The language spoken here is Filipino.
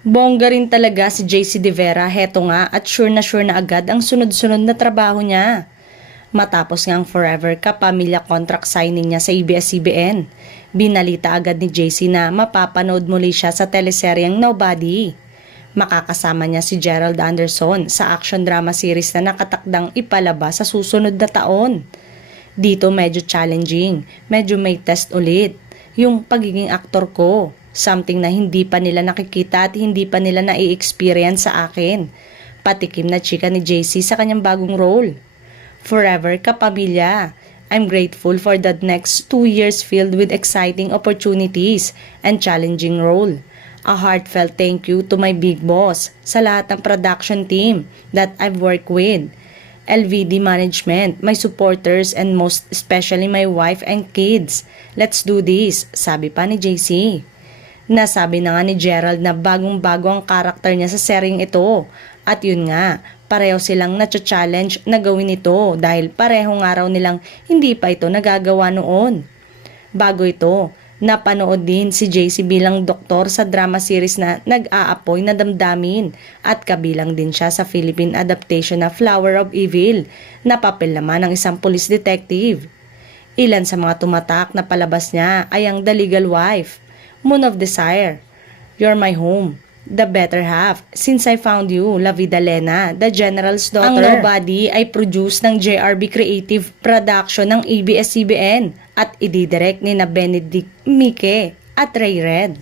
Bongga rin talaga si JC De Vera, heto nga at sure na agad ang sunod-sunod na trabaho niya. Matapos ngang forever kapamilya contract signing niya sa ABS-CBN, binalita agad ni JC na mapapanood muli siya sa teleseryeng Nobody. Makakasama niya si Gerald Anderson sa action drama series na nakatakdang ipalabas sa susunod na taon. Dito medyo challenging, medyo may test ulit, yung pagiging aktor ko. Something na hindi pa nila nakikita at hindi pa nila na-experience sa akin. Patikim na chika ni JC sa kanyang bagong role. Forever kapamilya. I'm grateful for the next 2 years filled with exciting opportunities and challenging role. A heartfelt thank you to my big boss, sa lahat ng production team that I've worked with, LVD management, my supporters, and most especially my wife and kids. Let's do this, sabi pa ni JC. Nasabi na nga ni Gerald na bagong-bago ang karakter niya sa seryeng ito. At yun nga, pareho silang na-challenge na gawin ito dahil pareho nga raw nilang hindi pa ito nagagawa noon. Bago ito, napanood din si JC bilang doktor sa drama series na Nag-aapoy na Damdamin at kabilang din siya sa Philippine adaptation na Flower of Evil na papel naman ng isang police detective. Ilan sa mga tumatak na palabas niya ay ang The Legal Wife, Moon of Desire, You're My Home, The Better Half, Since I Found You, La Vida Lena, The General's Daughter. Ang Nobody ay produce ng JRB Creative Production ng ABS-CBN at ididirect ni na Benedict Mike at Ray Red.